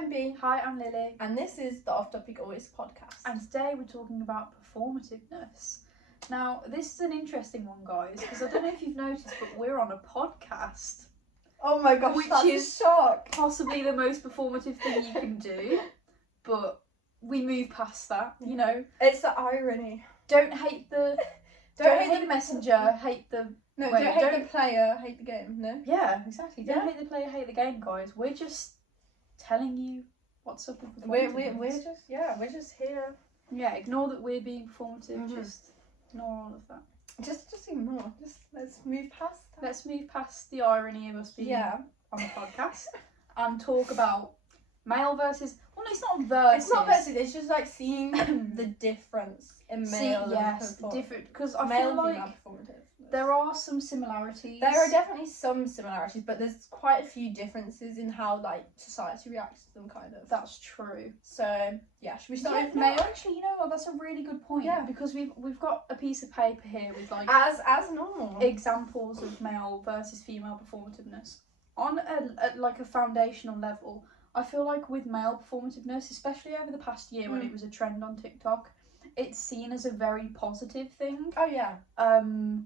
I'm B. Hi, I'm Lily. And this is the Off Topic Always podcast. And today we're talking about performativeness. Now, this is an interesting one, guys, because I don't know if you've noticed, but we're on a podcast. Oh my gosh, that's a shock. Possibly the most performative thing you can do, but we move past that, you know. It's the irony. Don't hate the... Don't hate the messenger, hate the... No, don't hate the player, hate the game, no? Yeah, exactly. Don't hate the player, hate the game, guys. We're just telling you what's up with performativeness. We're just here. Yeah, ignore that we're being performative, just ignore all of that. Just ignore. Let's move past that. Let's move past the irony of us being on the podcast and talk about male versus... Well, no, it's not versus. It's not versus, it's just like seeing the difference in male and different, because I male feel like there are some similarities. There are definitely some similarities, but there's quite a few differences in how like society reacts to them, kind of. That's true. So yeah, should we start with male? Actually, you know what? That's a really good point. Yeah, because we've got a piece of paper here with like as normal examples of male versus female performativeness on a foundational level. I feel like with male performativeness, especially over the past year when it was a trend on TikTok, it's seen as a very positive thing. Oh yeah.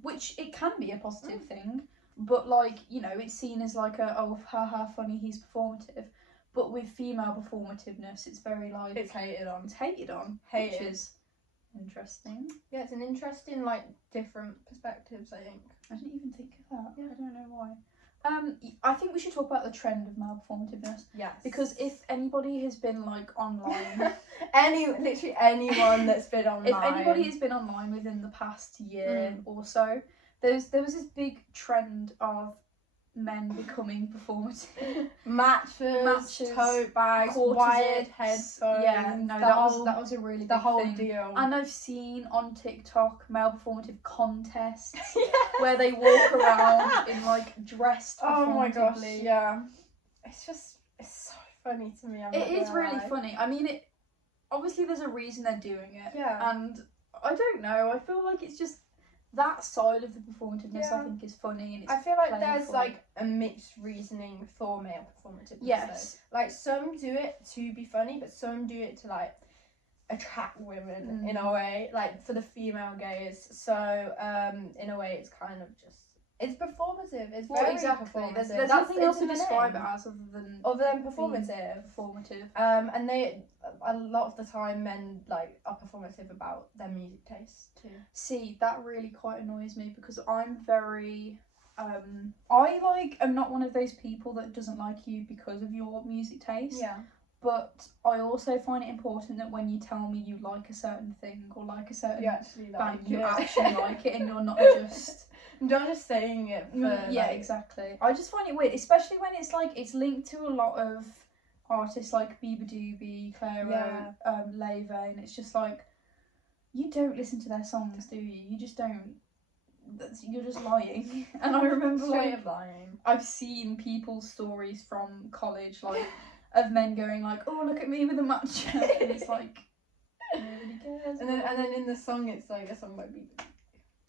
Which it can be a positive thing, but like, you know, it's seen as like haha funny, he's performative. But with female performativeness, it's very like it's hated on. Which is interesting. Yeah, it's an interesting like different perspectives, I think. I didn't even think of that. Yeah. I don't know why. I think we should talk about the trend of male performativeness. Yes. Because if anybody has been like online, literally anyone that's been online. If anybody has been online within the past year or so, there was this big trend of men becoming performative. Matches, tote bags, wired headphones. Yeah, no, that was a really big the whole thing. deal. And I've seen on TikTok male performative contests where they walk around in like dressed performatively. Oh my gosh, yeah. It's so funny to me. It is really funny. I mean, obviously there's a reason they're doing it. Yeah. And I don't know. I feel like it's just that side of the performativeness I think is funny, and it's I feel like playful. there's like a mixed reasoning for male performativeness. Yes. Though. Like some do it to be funny, but some do it to like attract women in a way, like for the female gaze. So in a way it's kind of just it's performative. It's very performative. There's nothing else to describe it as other than performative. And they a lot of the time men like are performative about their music taste too. See, that really quite annoys me because I'm very I am not one of those people that doesn't like you because of your music taste. Yeah. But I also find it important that when you tell me you like a certain thing or like a certain band, you actually like it and you're not just saying it for, exactly. I just find it weird, especially when it's like it's linked to a lot of artists like Bieber Doobie, Clairo, Leve, and it's just like you don't listen to their songs, do you? You just don't. You're just lying. And I remember lying. I've seen people's stories from college like of men going like, oh, look at me with a matcha, and it's like nobody cares. And then in the song it's like a song by Bieber.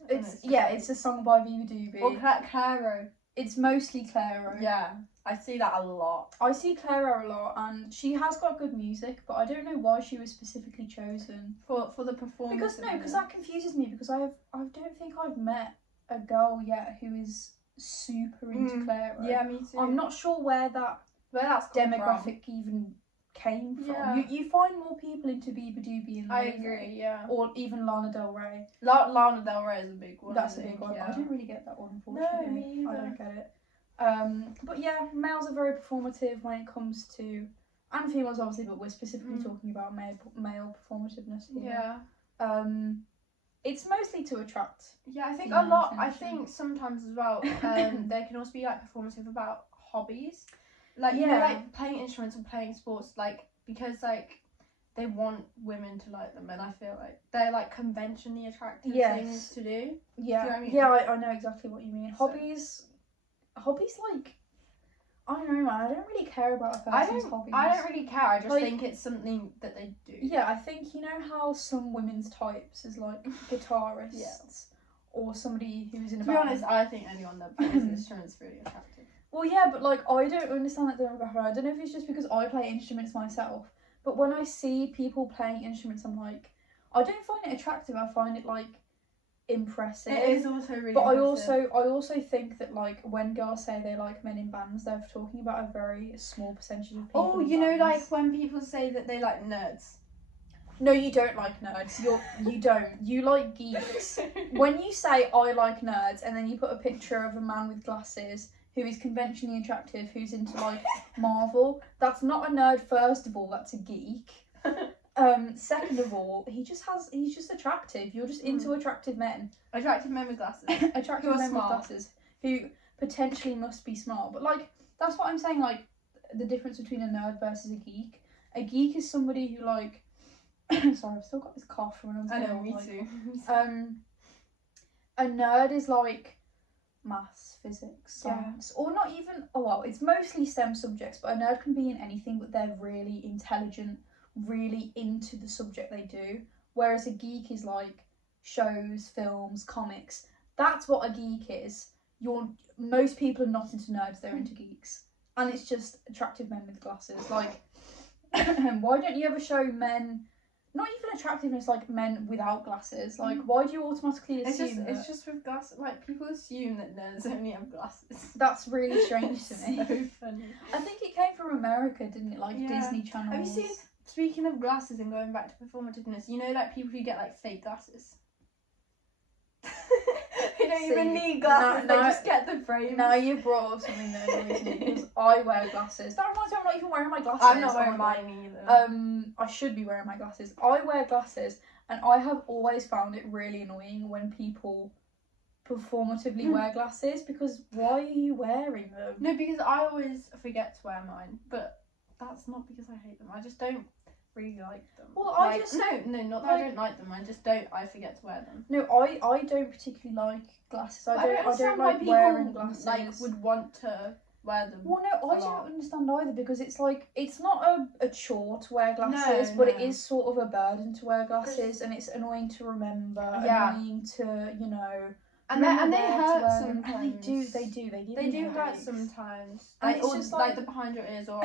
It's a song by Bieber Doobie. Or Clairo. It's mostly Clairo. Yeah, I see that a lot. I see Clairo a lot, and she has got good music, but I don't know why she was specifically chosen for the performance. Because that confuses me. Because I don't think I've met a girl yet who is super into Clairo. Yeah, me too. I'm not sure where that's demographic even came from. Yeah. You find more people into Bieber Doobie and I agree, yeah. Or even Lana Del Rey. Lana Del Rey is a big one. That's a big one. Yeah. I didn't really get that one, unfortunately. No, me either. I don't get it. But yeah, males are very performative when it comes to, and females obviously, but we're specifically talking about male performativeness here. Yeah. It's mostly to attract. Yeah, I think a lot. Attention. I think sometimes as well, they can also be like performative about hobbies. Like, you know, like playing instruments and playing sports, like, because, like, they want women to like them, and I feel like they're, like, conventionally attractive things to do. Yeah. Do you know what I mean? Yeah, I know exactly what you mean. Hobbies, like, I don't know, man, I don't really care about a person's hobbies. I don't really care, I just think it's something that they do. Yeah, I think, you know how some women's types is, like, guitarists, or somebody who's in a band. To be honest, I think anyone that plays instruments is really attractive. Well, yeah, but like I don't understand that demographic. I don't know if it's just because I play instruments myself, but when I see people playing instruments, I'm like, I don't find it attractive. I find it like impressive. It is also really but impressive. I also think that like when girls say they like men in bands, they're talking about a very small percentage of people. Oh, you know, like when people say that they like nerds. No, you don't like nerds. You don't. You like geeks. When you say I like nerds and then you put a picture of a man with glasses who is conventionally attractive, who's into like Marvel, that's not a nerd. First of all, that's a geek. Second of all, he's just attractive. You're just into attractive men. Attractive men with glasses. Attractive men with glasses who potentially must be smart. But like that's what I'm saying. Like the difference between a nerd versus a geek. A geek is somebody who like. Sorry, I've still got this cough from when I was I know, ill, me like, too. A nerd is like maths, physics, science, or not even. Oh well, it's mostly STEM subjects, but a nerd can be in anything, but they're really intelligent, really into the subject they do. Whereas a geek is like shows, films, comics. That's what a geek is. Most people are not into nerds; they're into geeks, and it's just attractive men with glasses. Like, why don't you ever show men? Not even attractiveness, like men without glasses. Like, why do you automatically assume that? It's just with glasses. Like, people assume that nerds only have glasses. That's really strange to me. So funny. I think it came from America, didn't it? Like Disney Channel. Have you seen? Speaking of glasses and going back to performativeness, you know, like people who get like fake glasses. They don't even need glasses. They just get the frame. Now you brought up something that annoys me because I wear glasses. That reminds me, I'm not even wearing my glasses. I'm not wearing mine either. I should be wearing my glasses. I wear glasses, and I have always found it really annoying when people performatively wear glasses, because why are you wearing them? No, because I always forget to wear mine, but that's not because I hate them. I just don't really like them. Well, not like, that I don't like them. I forget to wear them. No, I don't particularly like glasses. I don't like wearing glasses. Like would want to wear them. Well, no, I don't understand either, because it's like it's not a chore to wear glasses, but it is sort of a burden to wear glasses, and it's annoying to remember, annoying to And they hurt sometimes. And they do hurt sometimes. And like, it's just like the behind your ears or.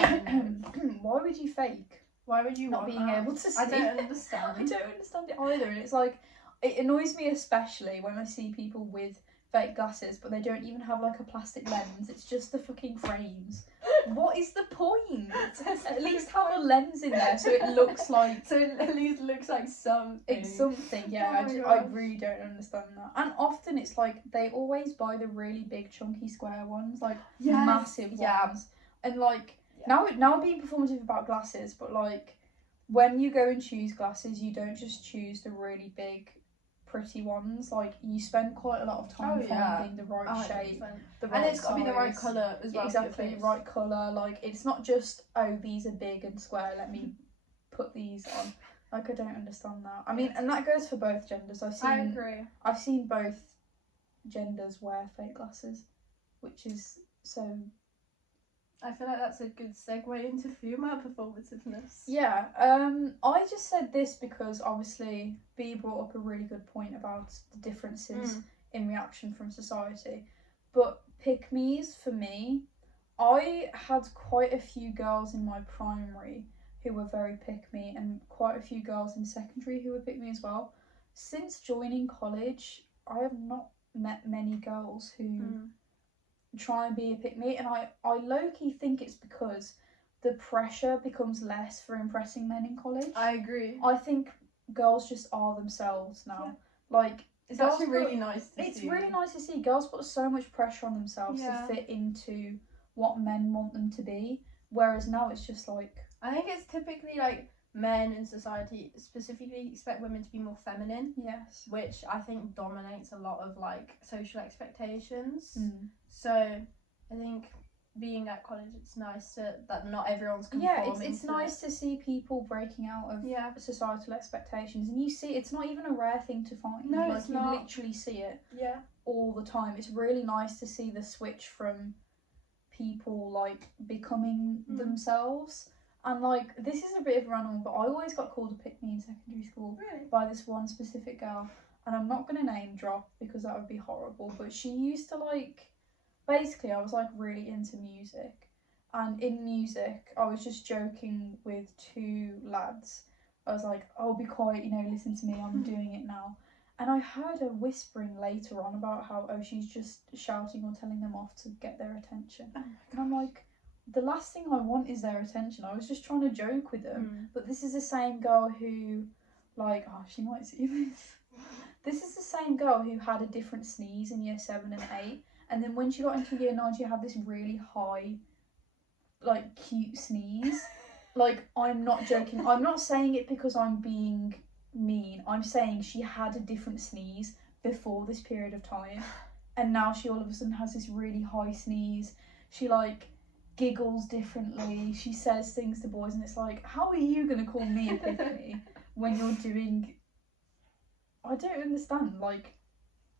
Why would you fake? Why would you not being able to see? I don't understand. I don't understand it either, and it's like it annoys me especially when I see people with fake glasses, but they don't even have like a plastic lens. It's just the fucking frames. What is the point? At least have a lens in there so it looks like. So it at least looks like something. It's something, yeah. I really don't understand that. And often it's like they always buy the really big chunky square ones, like massive ones, and like. Now I'm being performative about glasses, but like when you go and choose glasses, you don't just choose the really big, pretty ones. Like you spend quite a lot of time finding the right shape, the right and it's got to be the right size. colour as well. Exactly, right colour. Like it's not just these are big and square. Let me put these on. Like I don't understand that. I mean, and that goes for both genders. I agree. I've seen both genders wear fake glasses, which is so. I feel like that's a good segue into female performativeness. Yeah, I just said this because obviously B brought up a really good point about the differences in reaction from society. But pick-me's, for me, I had quite a few girls in my primary who were very pick-me, and quite a few girls in secondary who were pick-me as well. Since joining college, I have not met many girls who try and be a pick-me, and I low-key think it's because the pressure becomes less for impressing men in college. I agree. I think girls just are themselves now. Yeah. Like it's actually really nice to see. It's really nice to see. Girls put so much pressure on themselves to fit into what men want them to be, whereas now it's just like I think it's typically like men in society specifically expect women to be more feminine. Yes. Which I think dominates a lot of like social expectations. So I think being at college, it's nice that not everyone's conforming. Yeah, it's nice to see people breaking out of societal expectations, and you see it's not even a rare thing to find. No, like it's you not. Literally see it all the time. It's really nice to see the switch from people like becoming themselves. And like this is a bit of a random one, but I always got called a pick-me in secondary school by this one specific girl, and I'm not gonna name drop because that would be horrible. But she used to like basically I was like really into music, and in music I was just joking with two lads. I was like, "Oh, be quiet, you know, listen to me, I'm doing it now." And I heard a whispering later on about how, oh, she's just shouting or telling them off to get their attention. And I'm like, the last thing I want is their attention. I was just trying to joke with them. But this is the same girl who, like, oh, she might see this. This is the same girl who had a different sneeze in year 7 and 8. And then when she got into year 9, she had this really high, like, cute sneeze. Like, I'm not joking. I'm not saying it because I'm being mean. I'm saying she had a different sneeze before this period of time. And now she all of a sudden has this really high sneeze. She, like, giggles differently. She says things to boys, and it's like, how are you going to call me a pick-me when you're doing... I don't understand, like...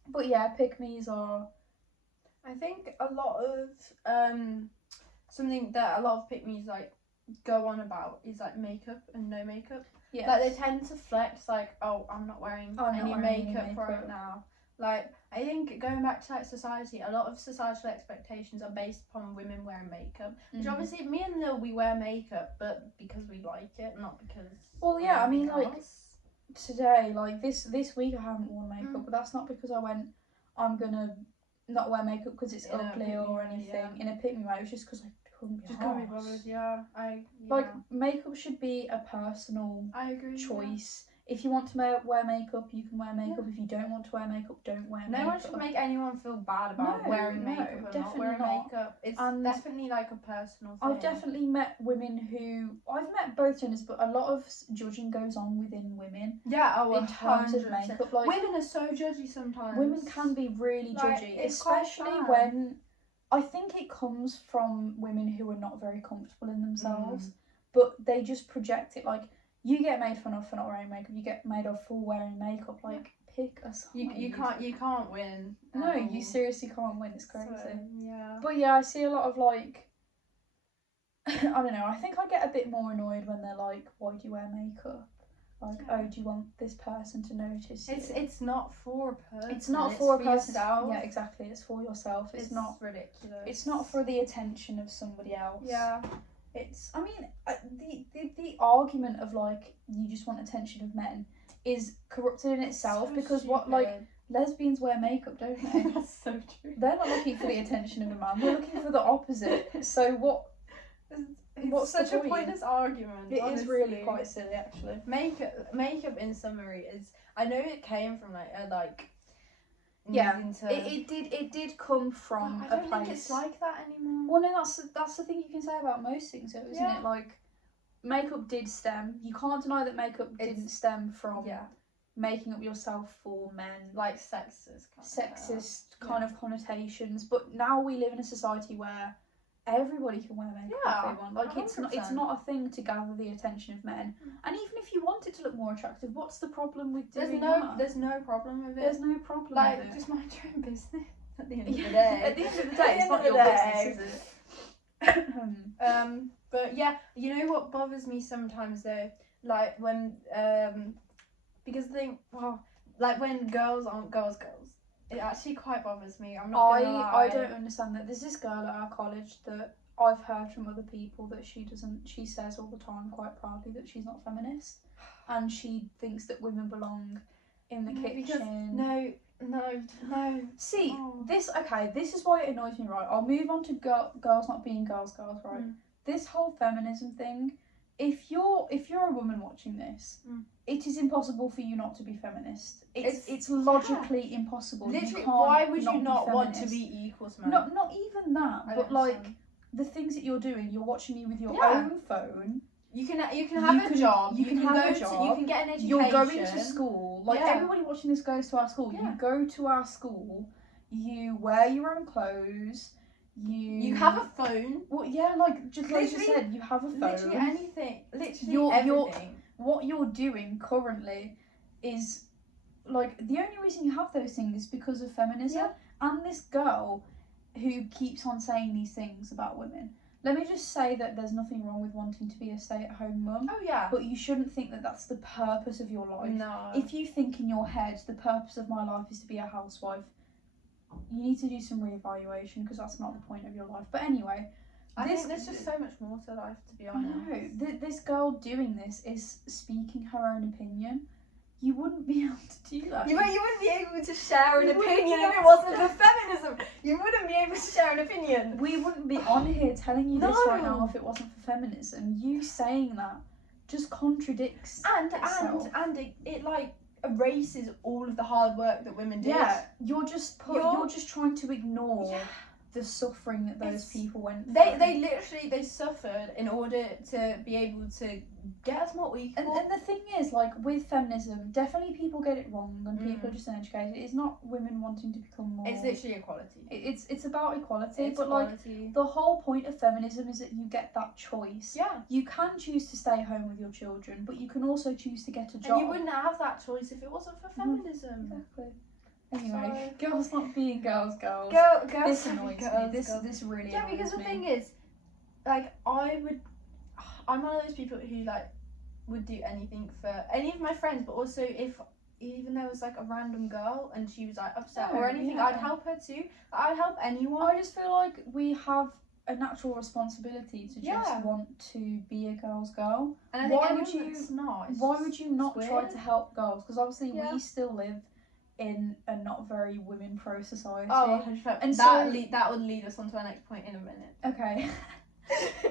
But yeah, pick-me's are... I think a lot of... something that a lot of pick-me's, like, go on about is, like, makeup and no makeup. Yes. Like, they tend to flex, like, oh, I'm not wearing any makeup right now. Like, I think going back to, like, society, a lot of societal expectations are based upon women wearing makeup. Which obviously, me and Lil, we wear makeup, but because we like it, not because... Well, yeah, I mean, like, today, like, this week I haven't worn makeup, but that's not because I went, I'm gonna not wear makeup because it's ugly or anything. In a pick-me way, it was just because I couldn't be bothered. Like, makeup should be a personal choice. If you want to wear makeup, you can wear makeup. If you don't want to wear makeup, don't wear makeup. No one should make anyone feel bad about wearing makeup or not wearing makeup. It's definitely like a personal thing. I've definitely met women who... I've met both genders, but a lot of judging goes on within women. Yeah, in terms of makeup. Like, women are so judgy sometimes. Women can be really judgy, especially when... I think it comes from women who are not very comfortable in themselves, but they just project it. Like, you get made fun of for not wearing makeup, you get made of for wearing makeup. Like, pick a side. You can't win. No, you seriously can't win. It's crazy. So, yeah. But yeah, I see a lot of, like, I don't know. I think I get a bit more annoyed when they're like, "Why do you wear makeup?" Like, oh, do you want this person to notice you? It's not for a person. It's not for a person. Yourself. Yeah, exactly. It's for yourself. It's not ridiculous. It's not for the attention of somebody else. Yeah. It's... I mean, the argument of, like, you just want attention of men is corrupted in itself, because stupid. What, like, lesbians wear makeup, don't they? That's so true. They're not looking for the attention of a man. They're looking for the opposite. So what's such the a pointless argument? It is really quite silly, actually. Makeup in summary is... I know it came from, like, yeah, it did come from a place. I don't think it's like that anymore. Well, no, that's the thing you can say about most things, though, isn't it? Like, makeup did stem. You can't deny that makeup didn't stem from making up yourself for men. Like sexist kind of connotations. But now we live in a society where everybody can wear makeup if they want. Like, 100%. It's not a thing to gather the attention of men. And even if you want it to look more attractive, what's the problem with doing that? There's no problem with it. There's no problem with it. Just mind your own business at the end of the day. At the end of the day, it's not your business, is it? But yeah, you know what bothers me sometimes though? Like when, because like when girls aren't girls. It actually quite bothers me. I'm not gonna lie. I don't understand that. There's this girl at our college that I've heard from other people that she says all the time quite proudly that she's not feminist, and she thinks that women belong in the kitchen. No. See, this is why it annoys me, right? I'll move on to girls not being girls, right? This whole feminism thing, if you're a woman watching this, it is impossible for you not to be feminist. It's logically impossible. Literally, why would you not want to be equal to men? Not even that, but like the things that you're doing. You're watching me with your own phone. You can have a job. You can get an education. You're going to school. Like everybody watching this goes to our school. You go to our school. You wear your own clothes. You have a phone. Well, yeah, like just like you said, you have a phone. Literally anything. Literally everything. What you're doing currently is like the only reason you have those things is because of feminism and this girl who keeps on saying these things about women. Let me just say that there's nothing wrong with wanting to be a stay-at-home mum. Oh yeah. But you shouldn't think that that's the purpose of your life. No. If you think in your head the purpose of my life is to be a housewife, you need to do some reevaluation, because that's not the point of your life. But anyway, I think there's just so much more to life, to be honest. No, this girl doing this is speaking her own opinion. You wouldn't be able to do that. You wouldn't be able to share an opinion if it wasn't for feminism. You wouldn't be able to share an opinion. We wouldn't be on here telling you this right now if it wasn't for feminism. You saying that just contradicts itself. And it like erases all of the hard work that women did. Yeah, you're just trying to ignore the suffering that those people went through. They suffered in order to be able to get us what we and the thing is, like, with feminism, definitely people get it wrong, and people are just uneducated. It's not women wanting to become more. It's literally equality. It's about equality. It's equality. Like, the whole point of feminism is that you get that choice. Yeah. You can choose to stay home with your children, but you can also choose to get a job. And you wouldn't have that choice if it wasn't for feminism. Exactly. Anyway, girls not being girls. Girls this annoys me. This really annoys me. Because the thing is, like, I'm one of those people who, like, would do anything for any of my friends, but also if even there was like a random girl and she was like upset or anything, I'd help her too. I'd help anyone. I just feel like we have a natural responsibility to just want to be a girl's girl. And I think why would you not try to help girls? Because obviously we still live in a not very women pro society. Oh, 100%. And that would lead us on to our next point in a minute. Okay.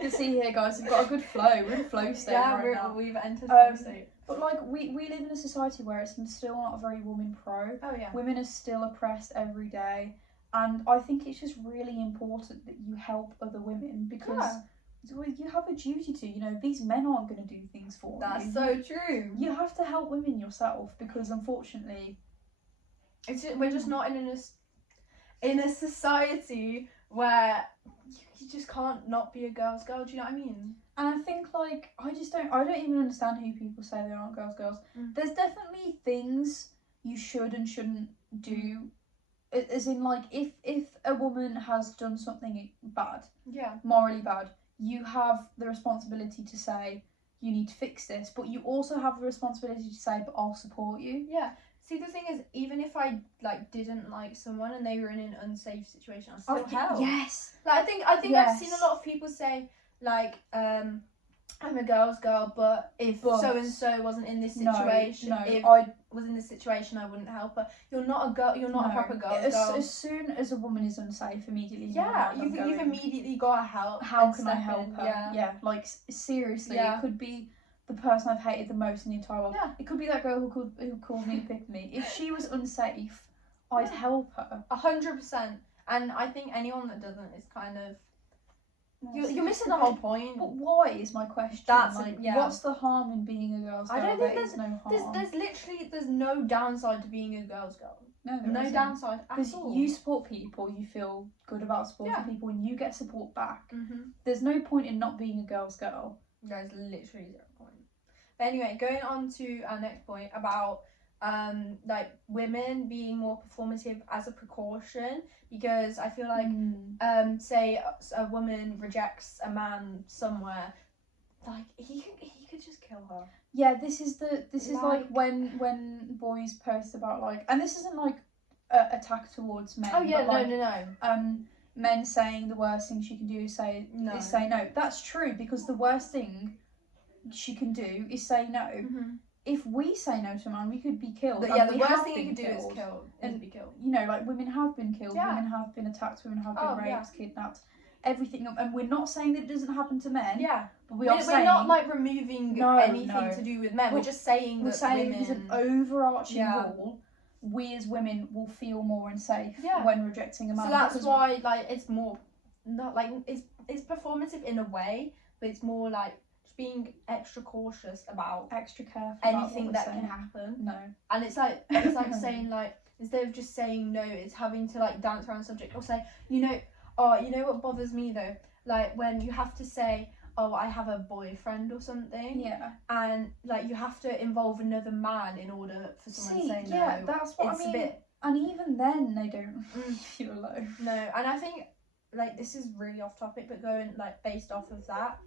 You see here, guys, we've got a good flow. We're in flow state right now. We've entered flow state. But like we live in a society where it's still not very woman pro. Oh yeah. Women are still oppressed every day, and I think it's just really important that you help other women, because you have a duty to. You know, these men aren't going to do things for you. That's so true. You have to help women yourself, because unfortunately, we're just not in a society where you just can't not be a girl's girl. Do you know what I mean? And I think, like, I don't even understand who people say they aren't girls. There's definitely things you should and shouldn't do. As in, like, if a woman has done something bad, morally bad, you have the responsibility to say, you need to fix this, but you also have the responsibility to say, but I'll support you. Yeah. See, the thing is, even if I didn't like someone and they were in an unsafe situation, I'd still help. Yes. Like, I think I've seen a lot of people say, like, I'm a girl's girl, but if so and so wasn't in this situation, if I was in this situation, I wouldn't help her. You're not a girl. You're not a proper girl's girl. As soon as a woman is unsafe, immediately. You've immediately got to help. How can I help her? Yeah. Like, seriously, it could be the person I've hated the most in the entire world. Yeah. It could be that girl who called me, picked me. If she was unsafe, I'd help her. 100%. And I think anyone that doesn't is kind of you're missing the whole point. But why is my question? What's the harm in being a girl's girl? I don't think there's no harm. There's no downside to being a girl's girl. No downside at all. Because you support people, you feel good about supporting people, and you get support back. There's no point in not being a girl's girl. There's literally zero point. But anyway, going on to our next point about like women being more performative as a precaution, because I feel like say a woman rejects a man somewhere, like he could just kill her. Yeah, this is like when boys post about, like, and this isn't like a attack towards men. Oh yeah, but, no. Men saying the worst thing she can do is say no. That's true, because the worst thing she can do is say no. If we say no to a man, we could be killed. The worst thing you could do is be killed. You know, like, women have been killed, women have been attacked, women have been raped, kidnapped, everything. And we're not saying that it doesn't happen to men. Yeah. But we're not like removing anything to do with men. We're just saying that women... as an overarching rule, we as women will feel more unsafe when rejecting a man. So that's why, like, it's more not like it's performative in a way, but it's more like being extra cautious about extra careful anything that can happen. No. And it's like saying, like, instead of just saying no, it's having to like dance around the subject, or say, you know what bothers me though, like when you have to say, oh, I have a boyfriend or something, and like you have to involve another man in order for someone to say no. Yeah, that's what I mean. A bit... And even then they don't feel low. No, and I think, like, this is really off topic, but going like based off of that,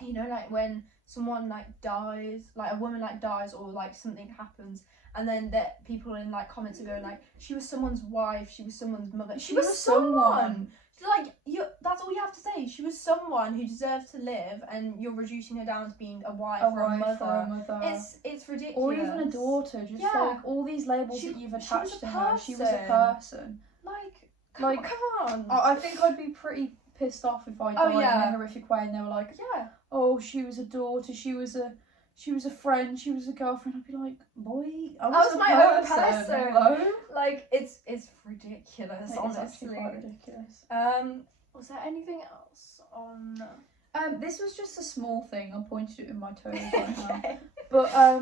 you know, like when someone like dies, like a woman like dies, or like something happens, and then that people in like comments are going like, she was someone's wife, she was someone's mother, she was someone. Like, that's all you have to say. She was someone who deserved to live, and you're reducing her down to being a wife or a mother. It's ridiculous. Or even a daughter. Just like all these labels that you've attached to her. She was a person. Like, come on. I think I'd be pretty pissed off if I died in a horrific way, and they were like, oh, she was a daughter. She was a friend. She was a girlfriend. I'd be like, boy, I was my own person. Hello? Like, it's ridiculous. Honestly, it's actually quite ridiculous. Was there anything else on? This was just a small thing. I pointed it in my toes right now. But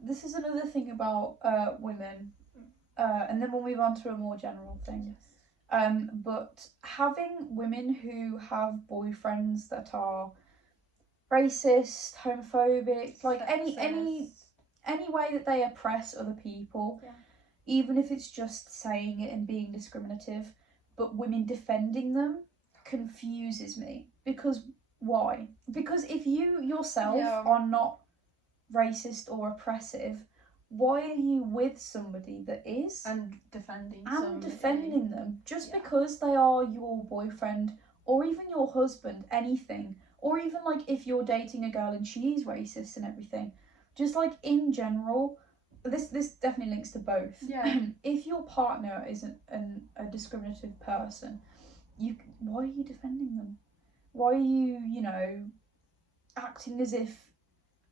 this is another thing about women, and then we'll move on to a more general thing. Yes. But having women who have boyfriends that are racist, homophobic, like any way that they oppress other people, even if it's just saying it and being discriminative, but women defending them confuses me. Because why? Because if you yourself are not racist or oppressive, why are you with somebody that is? And defending them just because they are your boyfriend or even your husband, anything. Or even like if you're dating a girl and she's racist and everything. Just like in general, this definitely links to both. Yeah. If your partner isn't a discriminative person, why are you defending them? Why are you, acting as if,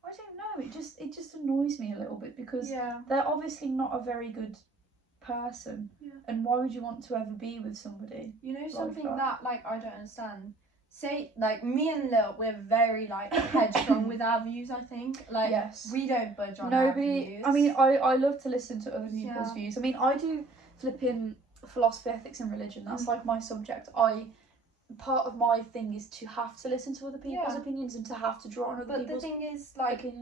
I don't know, it just annoys me a little bit because they're obviously not a very good person. Yeah. And why would you want to ever be with somebody? Something that like I don't understand. Say, like, me and Lil, we're very, like, headstrong with our views, I think. Like, we don't budge on our views. I mean, I love to listen to other people's views. I mean, I do flipping philosophy, ethics and religion. That's, like, my subject. Part of my thing is to have to listen to other people's opinions and to have to draw on other people's opinions. But the thing is, like,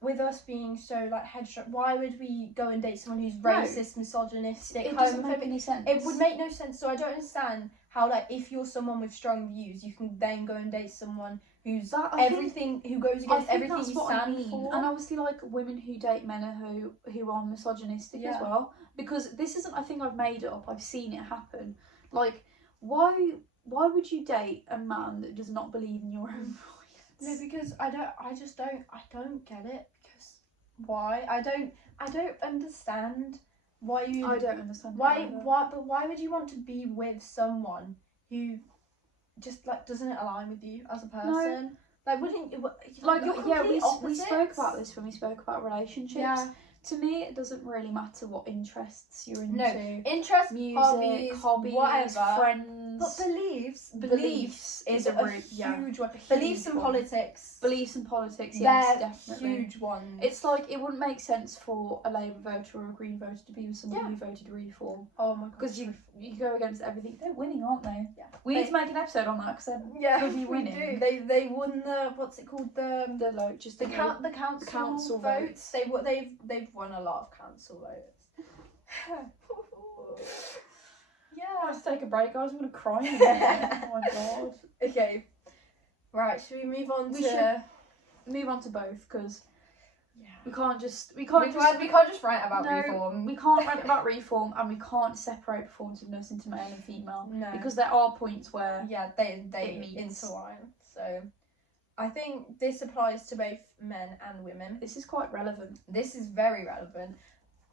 with us being so, like, headstrong, why would we go and date someone who's racist, misogynistic, it doesn't make any sense. It would make no sense. So I don't understand how, like, if you're someone with strong views, you can then go and date someone who's who goes against everything you stand for. And obviously, like, women who date men who are misogynistic as well. Because this isn't a thing I've made up. I've seen it happen. Like, why would you date a man that does not believe in your own rights? No, because I don't get it. Because why? I don't understand why you. I don't understand why. But why would you want to be with someone who just like doesn't align with you as a person? No. Like, wouldn't we spoke about this when we spoke about relationships. Yeah. To me, it doesn't really matter what interests you're into. No, interests, music, hobbies, whatever. Friends. But beliefs is a huge one. Beliefs and politics. Beliefs and politics, yes, definitely. Huge ones. It's like, it wouldn't make sense for a Labour voter or a Green voter to be with somebody who voted Reform. Oh my god. Because you go against everything. They're winning, aren't they? Yeah. We need to make an episode on that because they're bloody winning. We do. They won the, what's it called? The council votes. They've won a lot of council votes. Yeah, let's take a break, guys. I'm gonna cry. Oh my god. Okay. Right, should we move on move on to both because we can't just rant about Reform. We can't rant about Reform, and we can't separate performativeness into male and female. No. Because there are points where they intertwine. So I think this applies to both men and women. This is quite relevant. This is very relevant.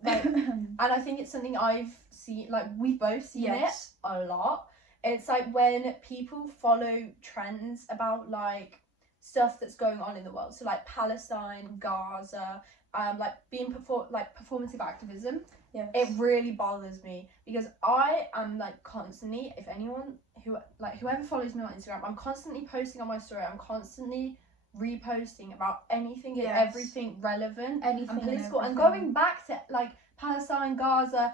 Like, and I think it's something I've seen, like, we've both seen it a lot. It's like when people follow trends about, like, stuff that's going on in the world. So, like, Palestine, Gaza, like, being performative activism. Yes. It really bothers me because I am, like, constantly, if anyone whoever follows me on Instagram, I'm constantly posting on my story. I'm constantly reposting about anything and everything relevant, anything and political, and going back to like Palestine, Gaza,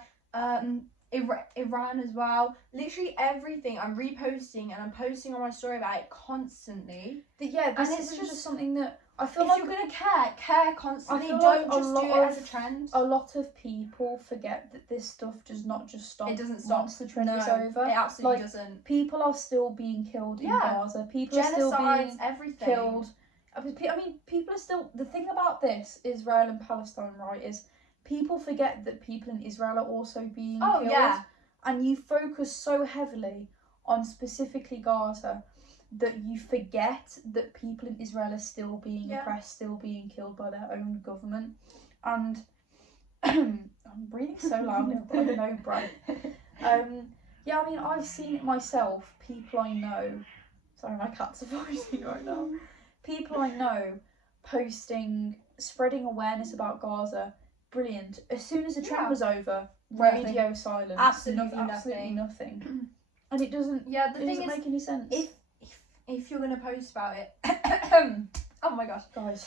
Iran as well. Literally everything I'm reposting, and I'm posting on my story about it constantly. This is just something that I feel if like you're gonna care constantly. Don't just do it as a trend. A lot of people forget that this stuff does not just stop. It doesn't stop once the trend is over. It absolutely doesn't. People are still being killed in Gaza. People are still being everything. killed I mean, people are still... The thing about this, Israel and Palestine, right, is people forget that people in Israel are also being killed. Yeah. And you focus so heavily on specifically Gaza that you forget that people in Israel are still being oppressed, still being killed by their own government. And I'm breathing so loudly, I've got no breath. Yeah, I mean, I've seen it myself. People I know... Sorry, my cat's avoiding right now. People I know posting, spreading awareness about Gaza. Brilliant. As soon as the trend was over, radio silence. Absolutely nothing. And it doesn't. Yeah, the it thing doesn't is, make any sense. If you're gonna post about it, oh my gosh, guys,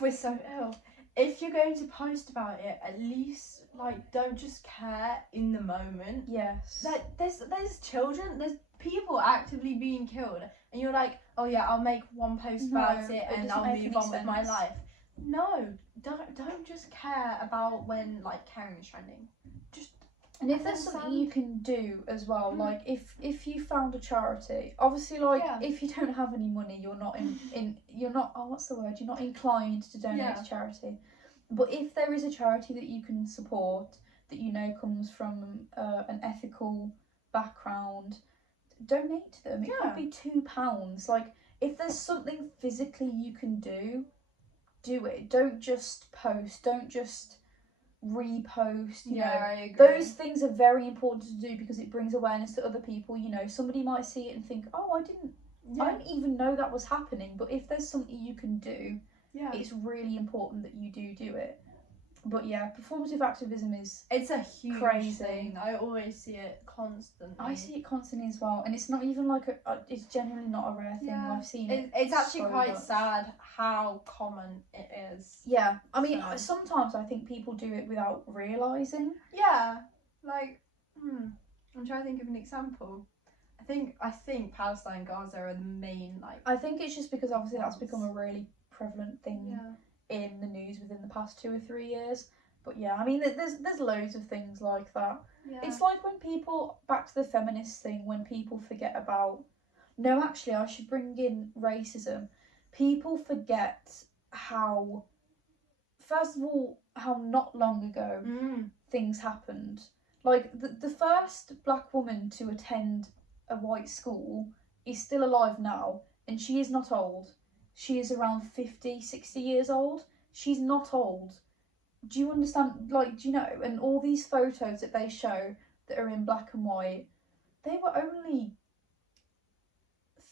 we're so ill. If you're going to post about it, at least like don't just care in the moment. Yes. Like there's children, there's people actively being killed, and you're like, oh yeah, I'll make one post about it and I'll move on with my life. No, don't just care about when like caring is trending. Just and if there's something you can do as well, like if you found a charity, obviously like if you don't have any money, you're not you're not you're not inclined to donate to charity. But if there is a charity that you can support that you know comes from an ethical background, donate to them. It could be £2. Like if there's something physically you can do it. Don't just post, don't just repost, you know. I agree. Those things are very important to do because it brings awareness to other people. You know, somebody might see it and think, oh, I didn't even know that was happening. But if there's something you can do, it's really important that you do it. But yeah, performative activism it's a huge crazy thing. I always see it constantly. I see it constantly as well, and it's not even like it's genuinely not a rare thing. I've seen it. It's actually quite sad how common it is. Yeah, I mean, sometimes I think people do it without realising. Yeah, like, I'm trying to think of an example. I think Palestine, Gaza are the main, like... I think it's just because obviously that's become a really prevalent thing in the news within the past 2 or 3 years. But yeah, I mean, there's loads of things like that. Yeah. It's like when people, back to the feminist thing, when people forget about... No, actually, I should bring in racism. People forget how, first of all, how not long ago things happened. Like, the first black woman to attend a white school is still alive now, and she is not old. She is around 50, 60 years old. She's not old. Do you understand? Like, do you know? And all these photos that they show that are in black and white, they were only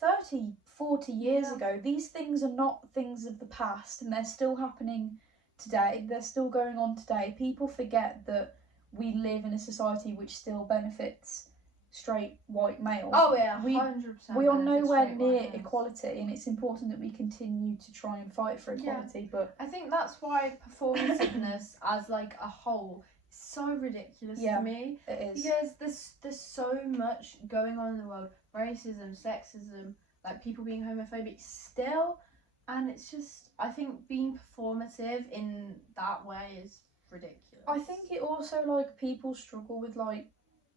30, 40 years ago. These things are not things of the past, and they're still happening today. They're still going on today. People forget that we live in a society which still benefits straight white males. Oh yeah, 100%. We are nowhere near equality, and it's important that we continue to try and fight for equality. But I think that's why performativeness as like a whole is so ridiculous to me. It is. Because there's so much going on in the world, racism, sexism, like people being homophobic still, and it's just, I think being performative in that way is ridiculous. I think it also, like, people struggle with, like,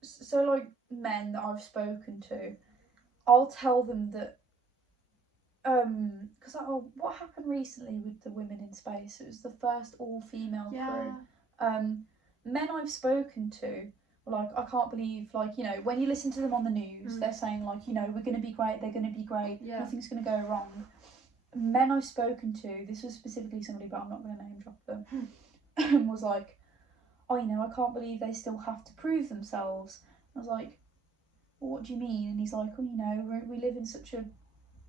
so, like, men that I've spoken to, I'll tell them that, because what happened recently with the women in space? It was the first all-female crew. Men I've spoken to were like, I can't believe, like, you know, when you listen to them on the news, they're saying, like, you know, we're going to be great, they're going to be great, nothing's going to go wrong. Men I've spoken to, this was specifically somebody, but I'm not going to name drop them, was like, oh, you know, I can't believe they still have to prove themselves. I was like, well, what do you mean? And he's like, oh, you know, we live in such a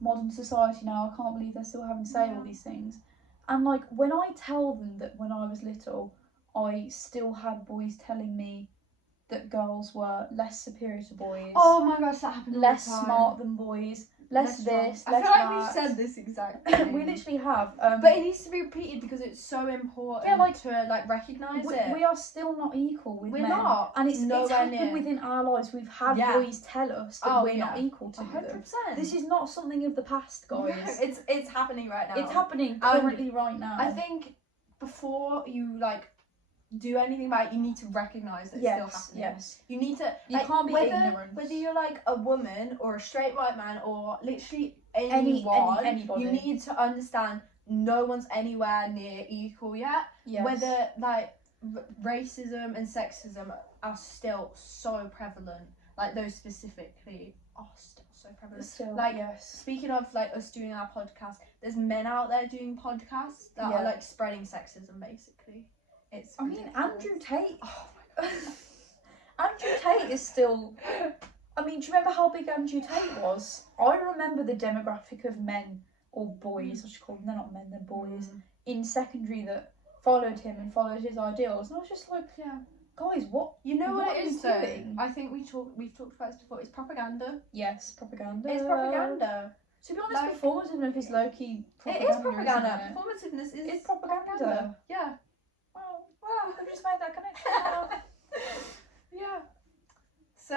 modern society now, I can't believe they're still having to say all these things. And, like, when I tell them that when I was little, I still had boys telling me that girls were less superior to boys. Oh my gosh, that happened all the time. Less smart than boys. Less this, I less feel that. like we've said this exactly. We literally have. But it needs to be repeated because it's so important to recognise it. We are still not equal with men. We're not. And it's happened within our lives. We've had boys tell us that we're not equal to 100%. them. This is not something of the past, guys. No, it's happening right now. It's happening currently right now. I think before you do anything about it. You need to recognise that it's still happening. Yes. You need to. You can't be ignorant. Whether you're like a woman or a straight white man or literally anyone, anybody. you need to understand no one's anywhere near equal yet. Yes. Whether like racism and sexism are still so prevalent. Like those specifically are still so prevalent. Still, like yes. speaking of like us doing our podcast, there's men out there doing podcasts that are like spreading sexism basically. It's ridiculous. Andrew Tate. Oh my god. Andrew Tate is still. I mean, do you remember how big Andrew Tate was? I remember the demographic of men or boys, I should call them. They're not men, they're boys in secondary that followed him and followed his ideals. And I was just like, guys, what? You know what it is though? Doing? I think we've talked about this before. It's propaganda. Yes, propaganda. It's propaganda. To be honest, performative is low key propaganda. It is propaganda. Performativeness is propaganda. Yeah. Wow, I've just made that connection now. Yeah. So,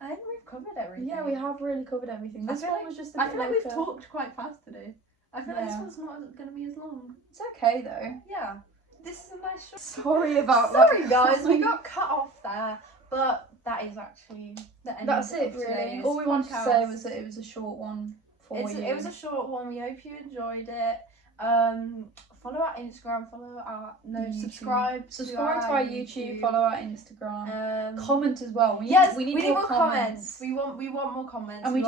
I think we've covered everything. Yeah, we have really covered everything. This one was just a bit I feel like we've talked quite fast today. I feel like this one's not going to be as long. It's okay though. Yeah. This is a nice short. Sorry about Sorry guys, we got cut off there. But that is actually the end That's of it really. All we wanted to say was that it was a short one for you. It was a short one. We hope you enjoyed it. Follow our Instagram, subscribe to our YouTube, follow our Instagram, comment as well. We need more comments. We want more comments, and we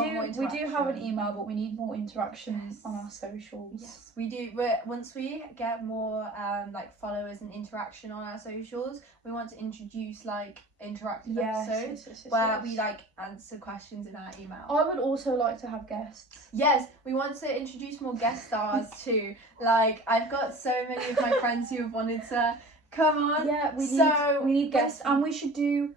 do have an email, but we need more interaction on our socials. Yes, we do. Once we get more like followers and interaction on our socials, we want to introduce like interactive episodes where we like answer questions in our email. I would also like to have guests. Yes, we want to introduce more guest stars too. Like I've got so many of my friends who have wanted to come on. Yeah, we need guests, and we should do.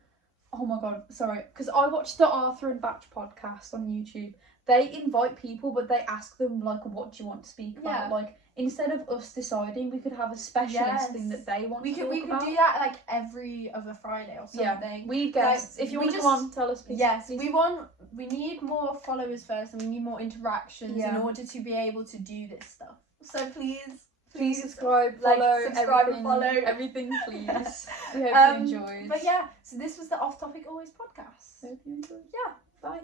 Oh my god, sorry, because I watched the Arthur and Batch podcast on YouTube. They invite people, but they ask them like, "What do you want to speak about?" Yeah. Like instead of us deciding, we could have a specialist thing that they want. We could do that like every other Friday or something. Yeah, we need guests. Like, if you want to come on, tell us. Please. Yes, we need more followers first, and we need more interactions in order to be able to do this stuff. So please subscribe, follow, everything, please. We hope you enjoyed. But yeah, so this was the Off Topic Always podcast. Hope you enjoyed. Yeah, bye.